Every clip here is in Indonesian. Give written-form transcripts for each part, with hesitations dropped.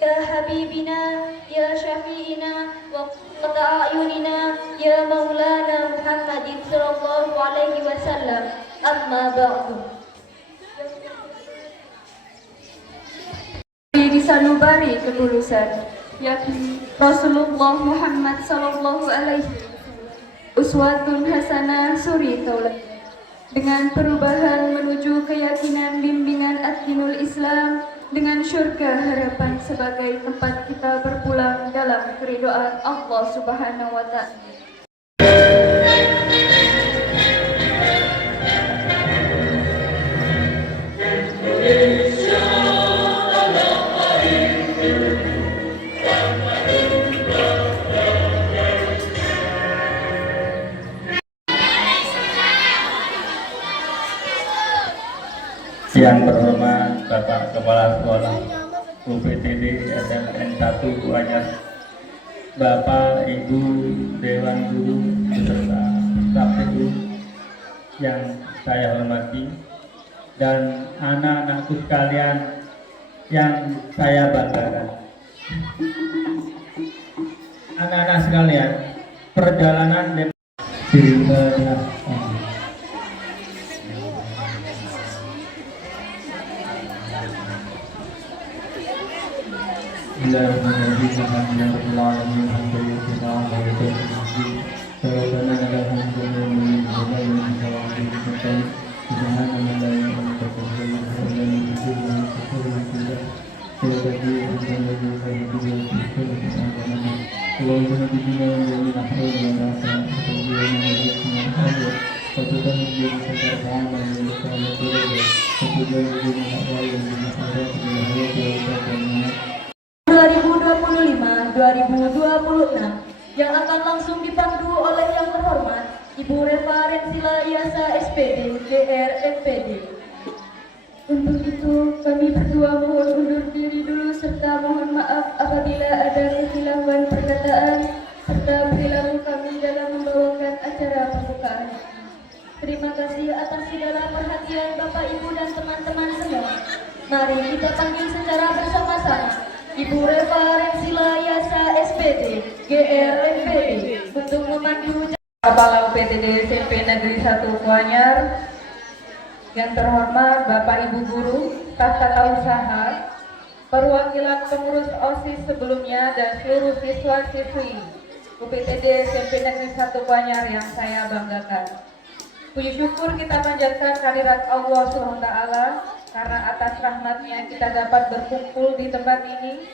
يا حبيبنا يا شفيعنا وقرة أعيننا يا مولانا محمد صلى الله عليه وسلم أما بعد. Di sanubari ketulusan, yakni Rasulullah Muhammad sallallahu alaihi uswatun hasanah suri tauladan. Dengan perubahan menuju keyakinan bimbingan ad-dinul Islam dengan syurga harapan sebagai tempat kita berpulang dalam keridhaan Allah Subhanahu wa Ta'ala. Yang terhormat Bapak Kepala Sekolah UPTD SMN 1 Kuanyar, Bapak Ibu Dewan Guru beserta staf guru yang saya hormati, dan anak-anakku sekalian yang saya banggakan. Anak-anak sekalian, perjalanan yang akan langsung dipandu oleh yang terhormat Ibu Referensila Yasa SPD GR FPD. Untuk itu kami berdua mohon undur diri dulu serta mohon maaf apabila ada kesilapan perkataan serta perilaku kami dalam membawakan acara pembukaan. Terima kasih atas segala perhatian Bapak Ibu dan teman-teman semua. Mari kita panggil secara bersama-sama Ibu Referensila Yasa SPD GR FPD untuk memandu Kepala UPTD SMP Negeri 1 Kuanyar, yang terhormat Bapak Ibu Guru, staf tata usaha, perwakilan pengurus OSIS sebelumnya dan seluruh siswa-siswi UPTD SMP Negeri 1 Kuanyar yang saya banggakan. Puji syukur kita panjatkan kehadirat Allah SWT karena atas rahmatnya kita dapat berkumpul di tempat ini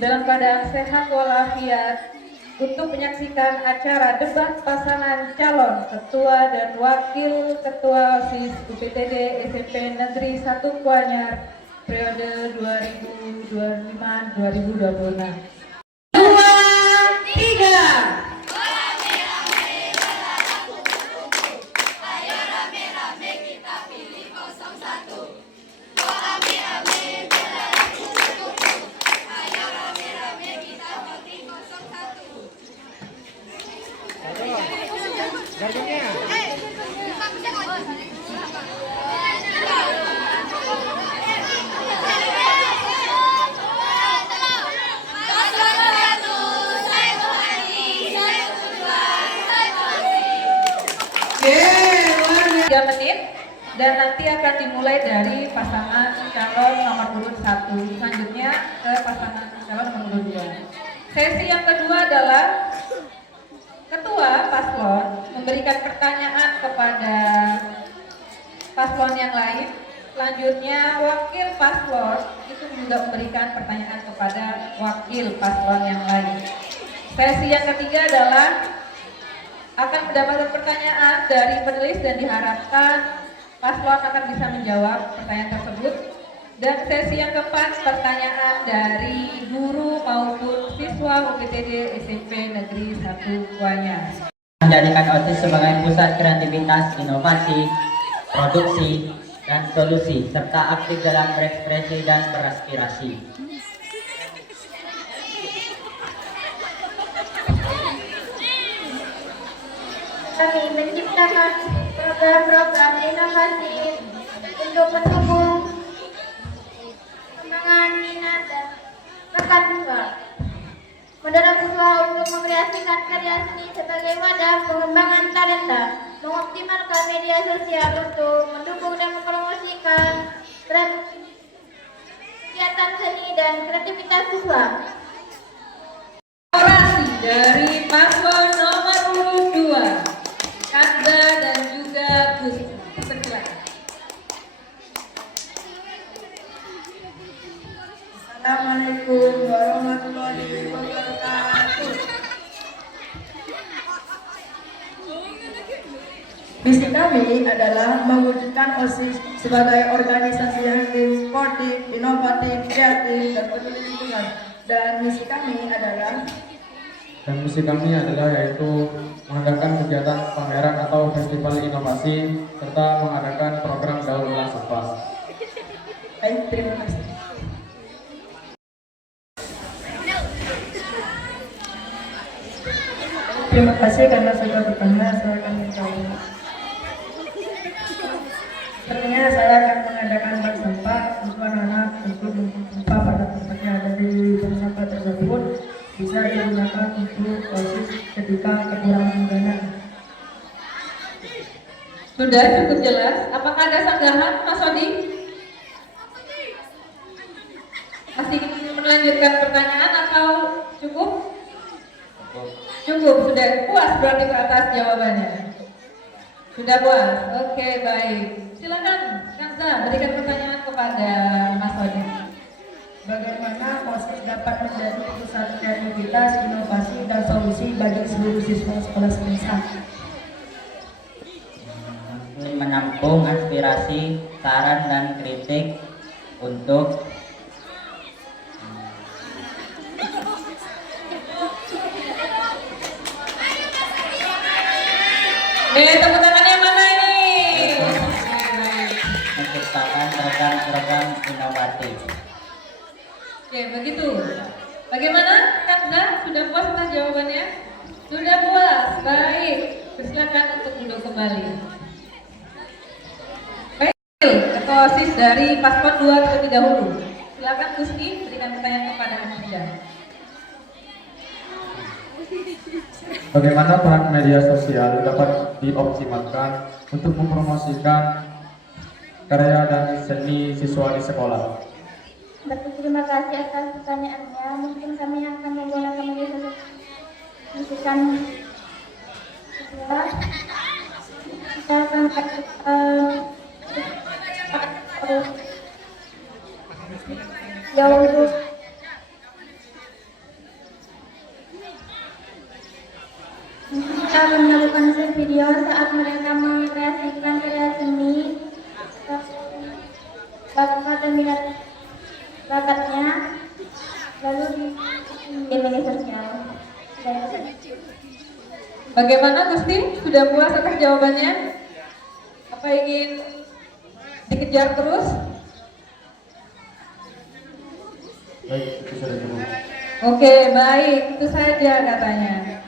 dalam keadaan sehat walafiat untuk menyaksikan acara debat pasangan calon ketua dan wakil ketua OSIS UPTD SMP Negeri 1 Kuanyar periode 2025-2026. 2, 3. Menit dan nanti akan dimulai dari pasangan calon nomor urut 1, selanjutnya ke pasangan calon nomor urut 2. Sesi yang kedua adalah ketua paslon memberikan pertanyaan kepada paslon yang lain, selanjutnya wakil paslon itu juga memberikan pertanyaan kepada wakil paslon yang lain. Sesi yang ketiga adalah akan mendapatkan pertanyaan dari penulis dan diharapkan paslon akan bisa menjawab pertanyaan tersebut. Dan sesi yang keempat, pertanyaan dari guru maupun siswa UPTD SMP Negeri 1 Kuanyar. Menjadikan OSIS sebagai pusat kreativitas, inovasi, produksi, dan solusi, serta aktif dalam berekspresi dan beraspirasi. Kami menciptakan program-program inovasi untuk mendukung pengembangan minat dan bakat mengkreasikan karya seni sebagai wadah pengembangan talenta, mengoptimalkan media sosial untuk mendukung dan mempromosikan kegiatan seni dan kreativitas siswa. Orasi dari paslon nomor urut 2, Kanza dan juga Gus. Silakan. Assalamualaikum warahmatullahi wabarakatuh. Misi kami adalah mewujudkan OSIS sebagai organisasi yang sportif, inovatif, kreatif, dan peduli lingkungan. Dan misi kami adalah yaitu mengadakan kegiatan pameran atau festival inovasi serta mengadakan program daur ulang sampah. baik, terima kasih. Terima kasih karena sudah bertanya, saya akan menjawab. Sepertinya saya akan mengadakan bank sampah untuk anak-anak untuk membuang sampah pada tempatnya ada di bank sampah tersebut bisa digunakan untuk OSIS ketika kekurangan dana. Sudah cukup jelas. Apakah ada sanggahan, Mas Odi? Masih ingin melanjutkan pertanyaan atau cukup? Cukup, sudah puas berarti ke atas jawabannya. Sudah puas. Oke, baik. Silakan, Kanza, berikan pertanyaan kepada Mas Odi. Bagaimana OSIS dapat menjadi pusat kreativitas, inovasi, dan solusi bagi seluruh siswa sekolah semesta? Menampung aspirasi, saran dan kritik untuk Tepuk tangannya mana ini? menciptakan program-program inovatif. Oke, begitu. Bagaimana, Kanza? Sudah puas atas jawabannya? Sudah puas. Baik. Persilakan untuk duduk kembali. Baik, Ketua OSIS dari paslon 2 terlebih dahulu. Silakan Gusti berikan pertanyaan kepada Anda. Bagaimana peran media sosial dapat dioptimalkan untuk mempromosikan karya dan seni siswa di sekolah? Terima kasih atas pertanyaannya. Mungkin kami akan menggunakan media sosial kita akan jauh kita akan melakukan share video saat mereka mengkreasikan karya seni bakat dan minat bakatnya lalu di media sosial. Bagaimana Gusti? Sudah puas atas jawabannya? Apa ingin dikejar terus? Baik, itu sudah cukup. Oke, baik. Itu saja katanya.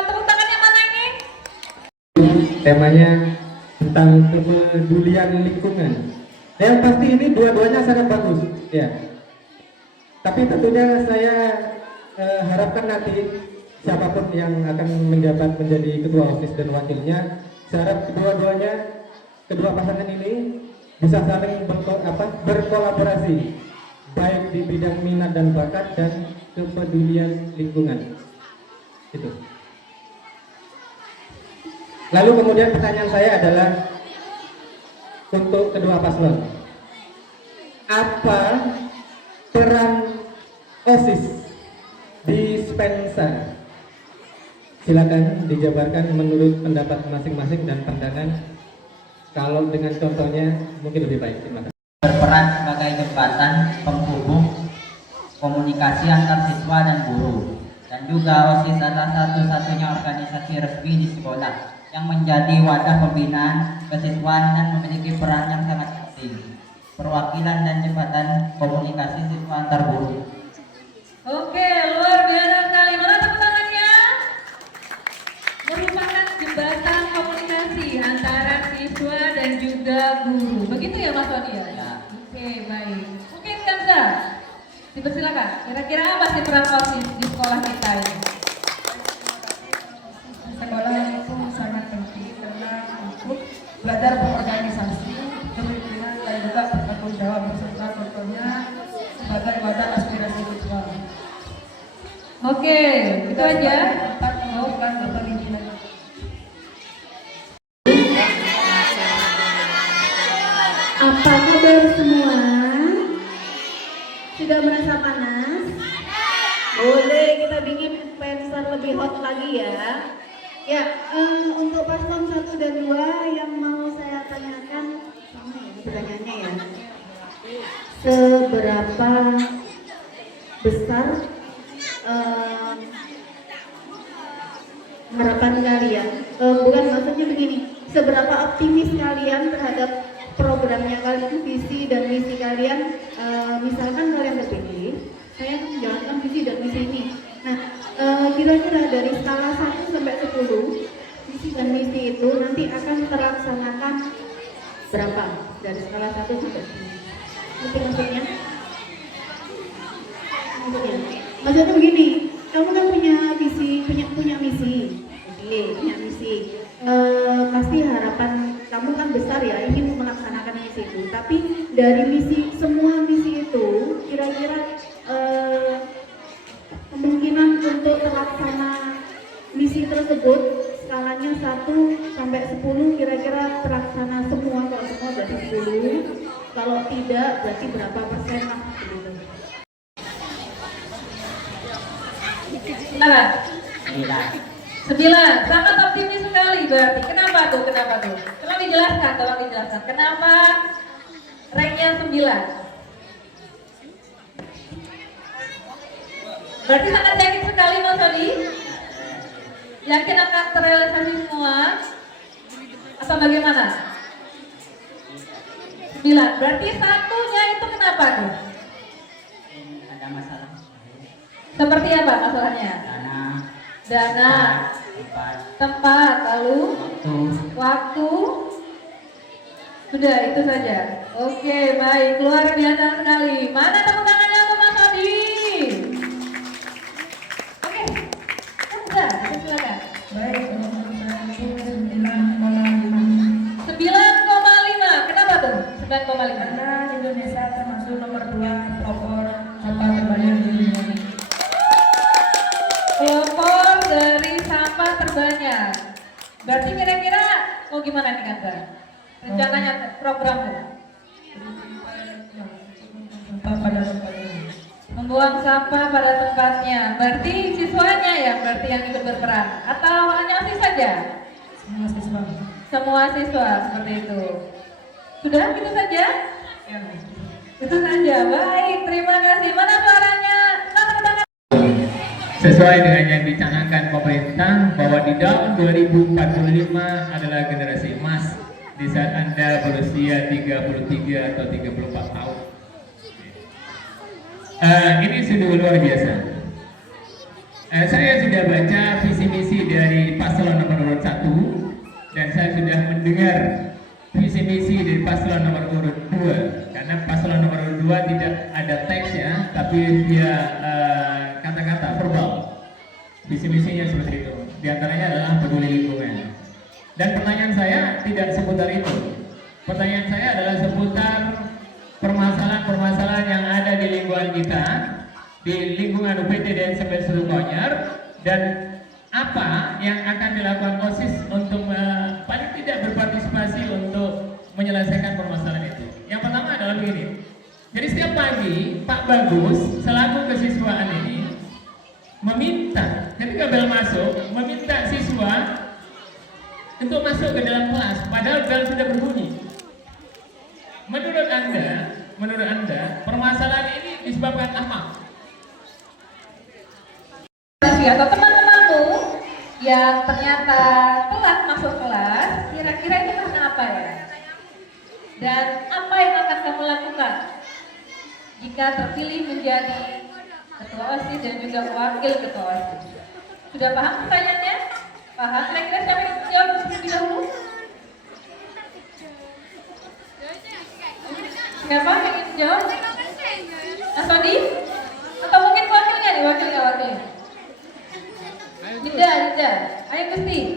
Tepuk tangannya mana ini? Temanya tentang kepedulian lingkungan. Yang pasti ini dua-duanya sangat bagus, ya. Tapi tentunya saya harapkan nanti siapapun yang akan menjabat menjadi ketua OSIS dan wakilnya, saya harap kedua pasangan ini bisa saling berkolaborasi, baik di bidang minat dan bakat dan kepedulian lingkungan. Itu. Lalu kemudian pertanyaan saya adalah untuk kedua paslon, apa peran OSIS di Spensa? Silakan dijabarkan menurut pendapat masing-masing dan pandangan. Kalau dengan contohnya mungkin lebih baik. Terima kasih. Berperan sebagai jembatan penghubung komunikasi antar siswa dan guru, dan juga OSIS adalah satu-satunya organisasi resmi di sekolah yang menjadi wadah pembinaan kesiswaan dan memiliki peran yang sangat penting, perwakilan dan jembatan komunikasi siswa antar guru. Oke, luar biasa sekali. Mana tepuk tangannya? Merupakan jembatan komunikasi antara siswa dan juga guru. Begitu ya Mas Wadi ya? Ya. Oke, baik. Mungkin Kanza, dipersilakan. Kira-kira apa sih peran OSIS di sekolah kita ini? Oke, itu aja. Empat mau kan Bapak pimpinan. Apa kabar semua? Sudah merasa panas? Boleh kita bikin penser lebih hot lagi ya. Ya, untuk paslon 1 dan 2 yang mau saya tanyakan, sama ya pertanyaannya ya. Seberapa besar harapan kalian? Bukan, maksudnya begini, seberapa optimis kalian terhadap programnya kalian, visi dan misi kalian? Misalkan kalian terpilih, saya menjalankan visi dan misi ini. Nah, kira-kira dari skala 1 sampai 10, visi dan misi itu nanti akan terlaksanakan berapa? Dari skala 1 sampai 10. Itu maksudnya? Maksudnya begini, kamu kan punya visi, punya misi. Oke, punya misi. Pasti harapan kamu kan besar ya, ingin melaksanakan misi itu. Tapi dari misi, semua misi itu, kira-kira kemungkinan untuk terlaksana misi tersebut skalanya 1 sampai 10, kira-kira terlaksana semua. Kalau semua berarti 10, kalau tidak berarti berapa persen lah gitu. Nah, 9, sangat optimis sekali berarti. Kenapa tuh? Tolong dijelaskan. Kenapa ranknya 9? Berarti sangat yakin sekali Mas Odi? Yakin akan terrealisasi semua? Atau bagaimana? 9, berarti satunya itu kenapa tuh? Ada masalah. Seperti apa masalahnya? Dana, tempat, lalu waktu. Sudah, itu saja. Oke, baik, luar biasa sekali. Mana tepuk tangannya untuk Mas Odi? Oke, sudah, silakan. Baik, untuk saya itu 9,5. 9,5, kenapa tuh? 9,5. Karena Indonesia termasuk nomor 2 pelopor sampah terbanyak di dunia. Pelopor dari sampah terbanyak. Berarti kira-kira mau gimana nih Kanza? Rencananya programnya? Sampah pada tempatnya. Membuang sampah pada tempatnya. Berarti siswanya ya, berarti yang ikut berperan. Atau hanya siswa saja? Semua siswa. Semua siswa seperti itu. Sudah gitu saja? Ya. Itu saja. Baik, terima kasih. Mana suaranya? Sesuai dengan yang dicanangkan pemerintah bahwa di tahun 2045 adalah generasi emas di saat Anda berusia 33 atau 34 tahun. Ini sudah luar biasa. Saya sudah baca visi misi dari paslon nomor urut 1 dan saya sudah mendengar visi misi dari paslon nomor urut 2. Karena paslon nomor urut 2 tidak ada teksnya, tapi via kata-kata verbal. Visi misinya seperti itu. Di antaranya adalah peduli lingkungan. Dan pertanyaan saya tidak seputar itu. Pertanyaan saya adalah seputar permasalahan-permasalahan yang ada di lingkungan kita, di lingkungan UPT dan sampai seluruh Konyer, dan apa yang akan dilakukan OSIS untuk paling tidak berpartisipasi untuk menyelesaikan permasalahan itu. Yang pertama adalah begini. Jadi setiap pagi Pak Bagus selaku kesiswaan ini meminta, ketika bel masuk, meminta siswa untuk masuk ke dalam kelas, padahal bel sudah berbunyi. Menurut Anda, permasalahan ini disebabkan apa? Atau teman-temanmu yang ternyata telat masuk kelas, kira-kira itu karena apa ya? Dan apa yang akan kamu lakukan jika terpilih menjadi ketua OSIS dan juga wakil ketua OSIS? Sudah paham pertanyaannya? Paham? Kira-kira siapa yang menjawab terlebih dahulu? Siapa yang ingin menjawab? Mas Odi? Atau mungkin wakilnya nih, wakilnya. Dinda. Ayo Gusti.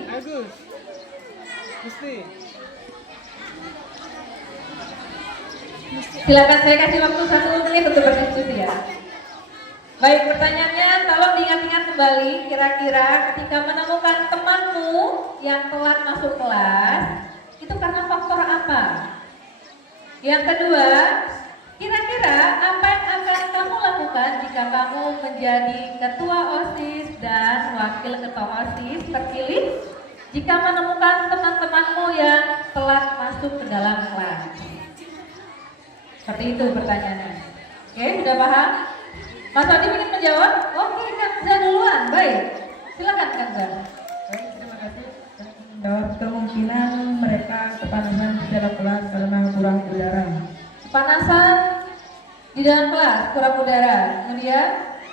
Silakan, saya kasih waktu 1 menit untuk berdiskusi ya. Baik, pertanyaannya tolong diingat-ingat kembali, kira-kira ketika menemukan temanmu yang telat masuk kelas, itu karena faktor apa? Yang kedua, kira-kira apa yang akan kamu lakukan jika kamu menjadi ketua OSIS dan wakil ketua OSIS terpilih jika menemukan teman-temanmu yang telat masuk ke dalam kelas? Seperti itu pertanyaannya. Oke, sudah paham? Mas Wadi ingin menjawab? Oke, Kanza duluan. Baik, silakan Kanza. Baik, terima kasih. Menjawab kemungkinan mereka kepanasan di dalam kelas karena kurang udara. Panasan di dalam kelas, kurang udara. Kemudian,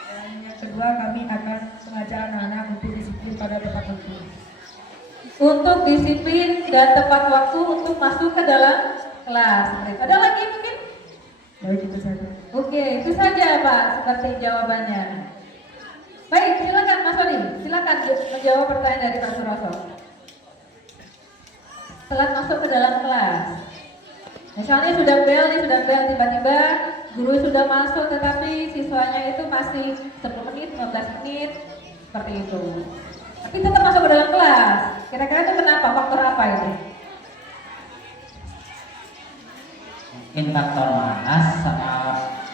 Dan yang kedua, kami akan mengajak anak-anak untuk disiplin pada tepat waktu. untuk disiplin dan tepat waktu untuk masuk ke dalam kelas. Ada lagi mungkin? Baik, itu saja. Oke, itu saja Pak, seperti jawabannya. Baik, silakan Mas Wadi, silakan menjawab pertanyaan dari Pak Suroso. Telat masuk ke dalam kelas. Misalnya sudah bel tiba-tiba guru sudah masuk tetapi siswanya itu masih 10 menit, 15 menit, seperti itu. Tapi tetap masuk ke dalam kelas. Kira-kira itu kenapa? Faktor apa itu? Mungkin faktor malas sama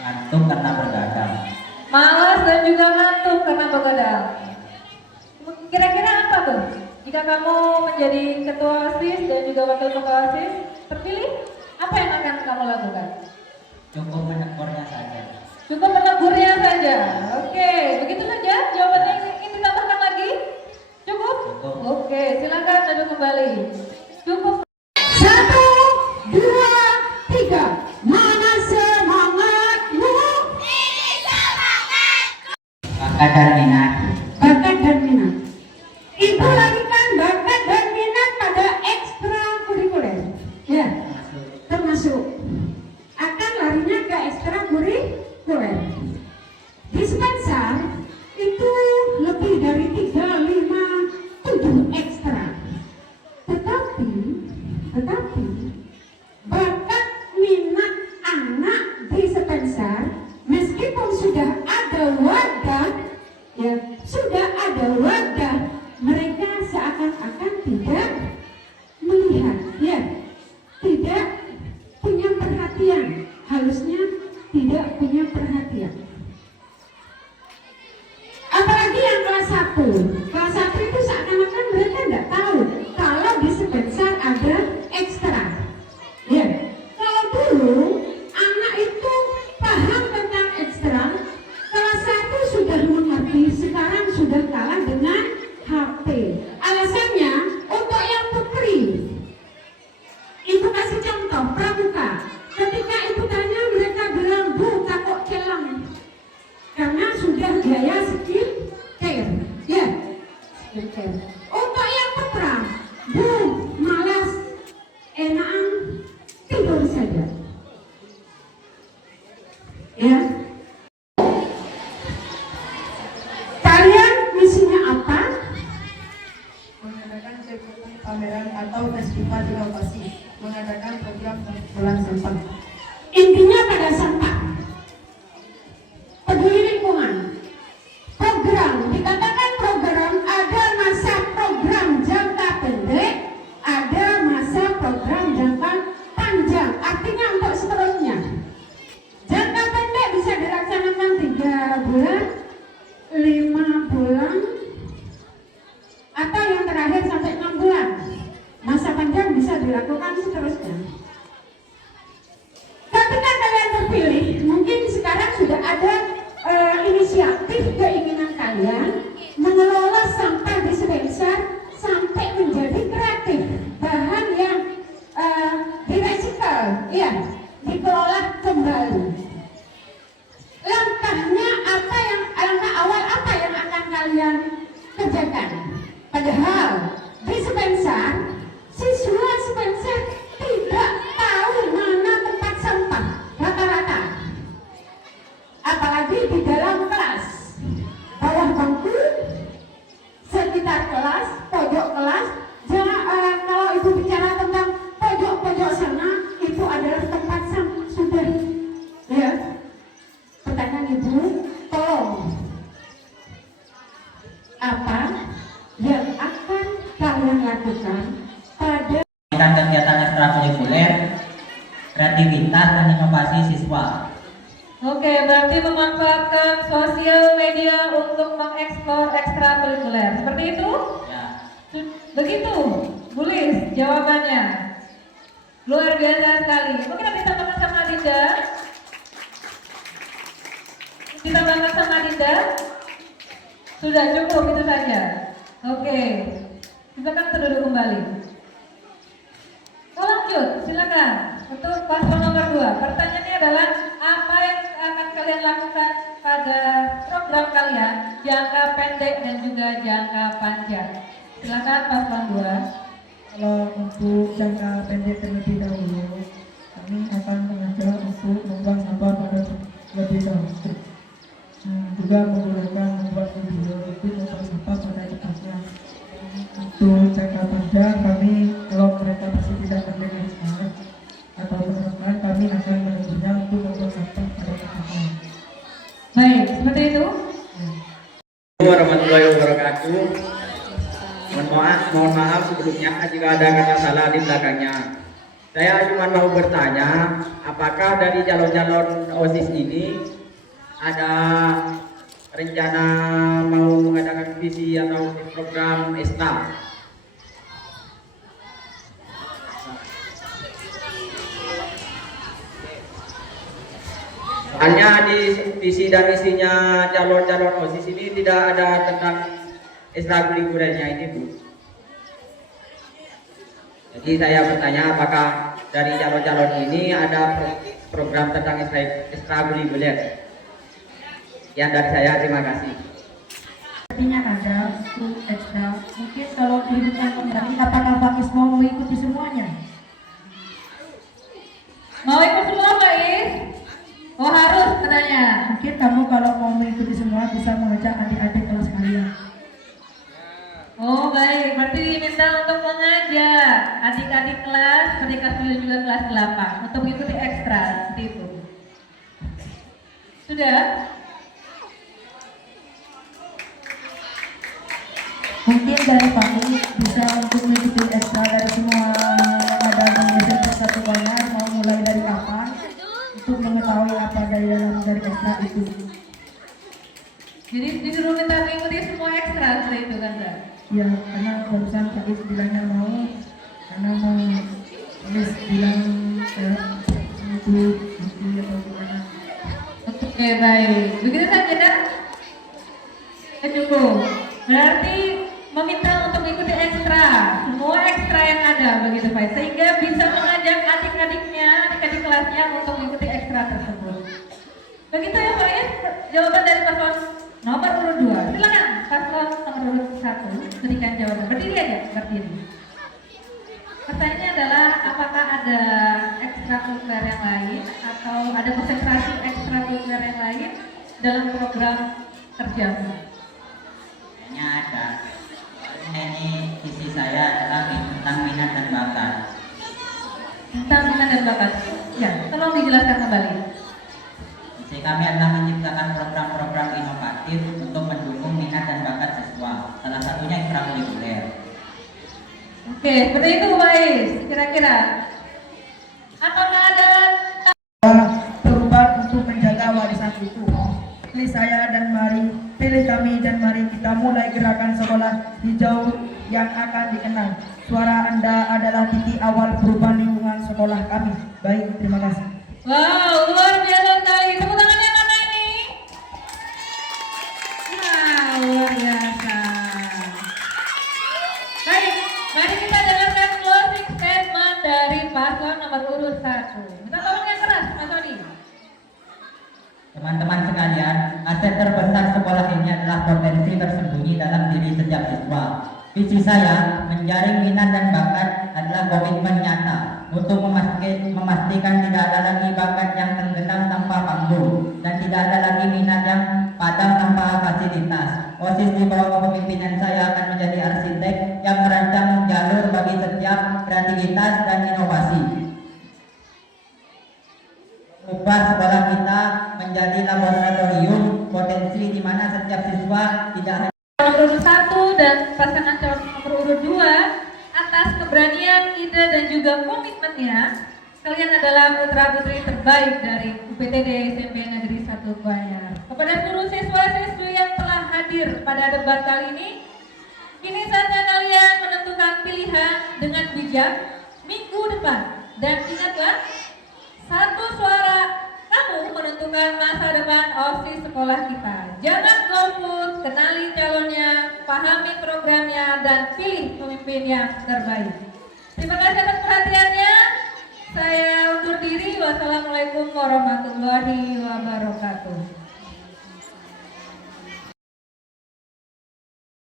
ngantuk karena bergadang. Malas dan juga ngantuk karena begadang. Kira-kira apa tuh? Jika kamu menjadi ketua OSIS dan juga wakil ketua OSIS terpilih, apa yang akan kamu lakukan? Cukup menegurnya saja. Cukup menegurnya saja. Oke, begitu saja jawabannya. Ingin ditambahkan lagi? Cukup? Cukup. Oke, silakan duduk kembali. Cukup. 1, 2, 3. Mana semangatmu? Bakat dan minat. Bakat dan minat. Ibu larikan bakat dan minat pada ekstrakurikuler. Ya, termasuk akan larinya ke ekstrakurikuler. Dispenser itu lebih dari 3, 5, 7 ekstra. Tetapi bakat minat anak di Spencer meskipun sudah ada wadah, ya sudah ada wadah, mereka seakan-akan tidak melihat, ya tidak punya perhatian, harusnya tidak punya perhatian. Apalagi yang kelas 1. Kelas 1 itu seakan-akan mereka tidak tahu kalau di Spencer ada ekstra. Ya, kalau dulu anak itu paham tentang ekstra, kelas 1 sudah mengerti, sekarang sudah kalah dengan HP. Alasannya untuk yang putri. Ibu kasih contoh pramuka. Ketika ibu tanya mereka bilang, "Bu, takut kelang." Karena sudah gaya skill care. Ya, skill care. Untuk yang putra, "Bu, malas, enakan tidur saja." Ya. Kalian misinya apa? Mengadakan kegiatan pameran atau festival inovasi, mengadakan program pengumpulan sampah. Intinya pada sampah. Peduli lingkungan. Program, dikatakan program, ada masa program jangka pendek, ada masa program jangka panjang, artinya untuk seterusnya. Jangka pendek bisa dilaksanakan 3 bulan, 5 bulan, atau yang terakhir sampai 6 bulan. Masa panjang bisa dilakukan seterusnya. Ketika kalian terpilih, mungkin sekarang sudah ada inisiatif keinginan kalian mengelola sampah di Spencer sampai menjadi kreatif, bahan yang direcycle, ya, dikelola kembali. Langkah awal apa yang akan kalian kerjakan? Padahal di Spencer, siswa Spencer tidak tahu mana tempat sampah rata-rata. Apalagi di dalam kelas, bawah bangku, sekitar kelas, pojok kelas. Kalau ibu bicara tentang pojok-pojok sana, itu adalah tempat sampah sudah. Ya, pertanyaan ibu, tolong Oke, berarti memanfaatkan sosial media untuk mengeksplor ekstrakurikuler. Seperti itu? Ya. Begitu, Bulis jawabannya. Luar biasa sekali. Mungkin ditambahkan sama Dinda. Ditambahkan sama Dinda. Sudah cukup itu saja. Oke, silakan terduduk kembali. Oh, lanjut, silakan. Untuk paslon nomor 2, pertanyaannya adalah apa yang akan kalian lakukan pada program kalian jangka pendek dan juga jangka panjang. Silakan paslon 2. Kalau untuk jangka pendek terlebih dahulu, kami akan mengajak untuk membuang sampah pada lebih dahulu. Juga menggunakan membuat video untuk membuang sampah pada tempatnya. Untuk jangka panjang, kami kalau mereka masih tidak mendengar sekarang atau menerapkan, kami akan menunggunya untuk membuang sampah pada tempatnya. Baik, seperti itu. Warahmatullahi wabarakatuh. Mohon maaf sebelumnya jika ada kata salah di belakangnya. Saya cuma mau bertanya, apakah dari calon-calon OSIS ini ada rencana mau mengadakan visi atau program ekstra? Soalnya di visi dan misinya calon-calon OSIS ini tidak ada tentang ekstrakurikulernya ini, Bu. Jadi saya bertanya apakah dari calon-calon ini ada program tentang ekstrakurikuler. Yang dari saya, terima kasih. Artinya ada untuk ekstra. Mungkin kalau kehidupan kembali, apakah Pak Is mau mengikuti semuanya? Mau ikut semua, Pak Is? Oh, harus katanya. Mungkin kamu kalau mau mengikuti semua bisa mengajak adik-adik kelas kalian. Oh, baik. Berarti diminta untuk mengajak adik-adik kelas ketika juga kelas 8 untuk mengikuti ekstra seperti itu. Sudah? Mungkin dari kami bisa untuk mengikuti ekstra dari semua yang ada di SMP 1 Banyar, mau mulai dari kapan untuk mengetahui apa dari dalam dari ekstra itu. Jadi disuruh minta mengikuti semua ekstra seperti itu kan, Mbak? Ya, karena barusan Pak Is bilangnya mau, karena mau Is bilang itu atau gimana. Oke, baik. Begitu saja, Dan? Ya, cukup. Berarti meminta untuk mengikuti ekstra, semua ekstra yang ada begitu Pak, sehingga bisa mengajak adik-adiknya, adik-adik kelasnya untuk mengikuti ekstra tersebut. Begitu ya Pak ya, jawaban dari paslon nomor urut 2. Silakan paslon nomor urut 1 berikan jawaban. Berdiri aja, berdiri. Pertanyaannya adalah apakah ada ekstrakurikuler yang lain atau ada konsentrasi ekstrakurikuler yang lain dalam program kerjamu? Kayaknya ada. Ini visi saya adalah tentang minat dan bakat. Tentang minat dan bakat. Ya, tolong dijelaskan kembali. Visi kami adalah menciptakan program-program inovatif untuk mendukung minat dan bakat siswa. Salah satunya ekstrakurikuler. Oke, seperti itu Pak Is. Kira-kira apakah ada Perubahan untuk menjaga warisan itu. Pilih saya dan mari, pilih kami dan mari kita mulai gerakan sekolah hijau yang akan dikenal. Suara Anda adalah titik awal perubahan lingkungan sekolah kami. Baik, terima kasih. wow, luar biasa sekali. Tepuk tangan yang mana ini? Wow, luar biasa. Baik, mari kita dengarkan closing statement dari paslon nomor urut 1. Minta tolong yang keras, Mas Sony. Teman-teman sekalian, aset terbesar sekolah ini adalah potensi tersembunyi dalam diri setiap siswa. Visi saya, menjaring minat dan bakat adalah komitmen nyata untuk memastikan tidak ada lagi bakat yang tenggelam tanpa panggung dan tidak ada lagi minat yang padam tanpa fasilitas. OSIS di bawah kepemimpinan saya akan menjadi arsitek yang merancang jalur bagi setiap kreativitas dan inovasi. Ubah sekolah kita menjadi laboratorium potensi di mana setiap siswa tidak hanya Nomor urut 1 dan pasangan calon nomor urut 2 atas keberanian, ide dan juga komitmennya. Kalian adalah putra putri terbaik dari UPTD SMP Negeri untuk Banjar. Kepada seluruh siswa-siswi yang telah hadir pada debat kali ini, kini saatnya kalian menentukan pilihan dengan bijak minggu depan. Dan ingatlah, satu suara kamu menentukan masa depan OSIS sekolah kita. Jangan golput, kenali calonnya, pahami programnya, dan pilih pemimpin yang terbaik. Terima kasih atas perhatiannya. Saya undur diri. Wassalamualaikum warahmatullahi wabarakatuh.